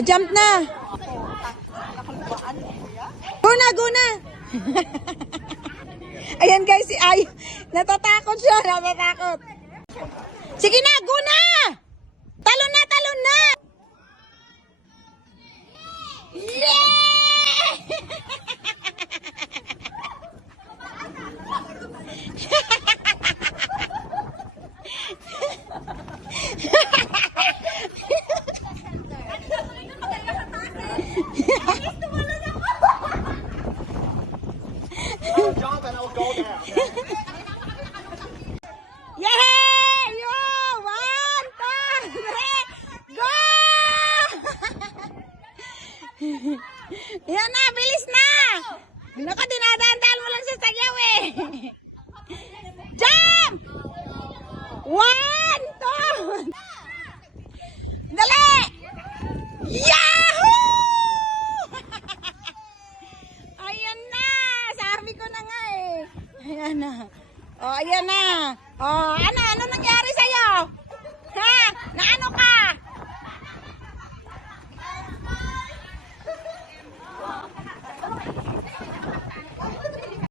Jump na. Go na, go na. Ayan guys, si Ay. Natatakot siya, natatakot. Sige na, go na. Talon na, talon na. Yeah! Jump and I'll go down. Yeah! Yo! 1, 2, 3, go! Yan na, bilis na! Naku, dinadaan-daan mo lang sa sagyaw eh. Jump! 1, 2, dali! Yahoo! Ayan na! Sabi ko na nga eh. Ayan na. Oh, ayan na. Oh, ano nangyari sa'yo? Ha? Na ano